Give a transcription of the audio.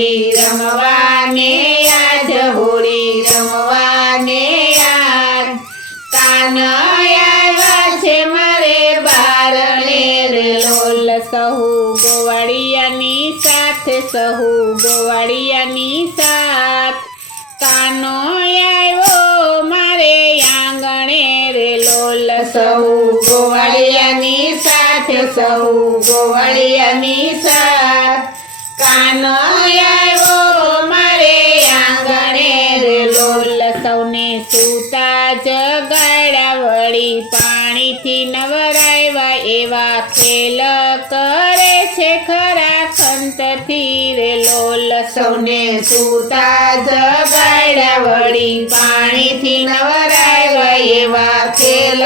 હોળી રમવાને આજ હોળી રમવાને આજ કાન આવ્યા છે મારે બારણે રે લોલ સહુ ગોવાળિયાની સાથે સહુ ગોવાળિયાની સાથ કાનો આવ્યો મારે આંગણે રે લોલ સહુ ગોવાળિયાની સાથે સહુ ગોવાળિયાની સાથ કાનો આવ્યો મારે આંગણે રે લોલ સૌને સૂતા જગાડ્યા વળી પાણીથી નવરાવ્યા એવા ખેલ કરે છે ખરા ખંતથી રે લોલ સૌને સૂતા જગાડ્યા વળી પાણીથી નવરાવ્યા એવા ખેલ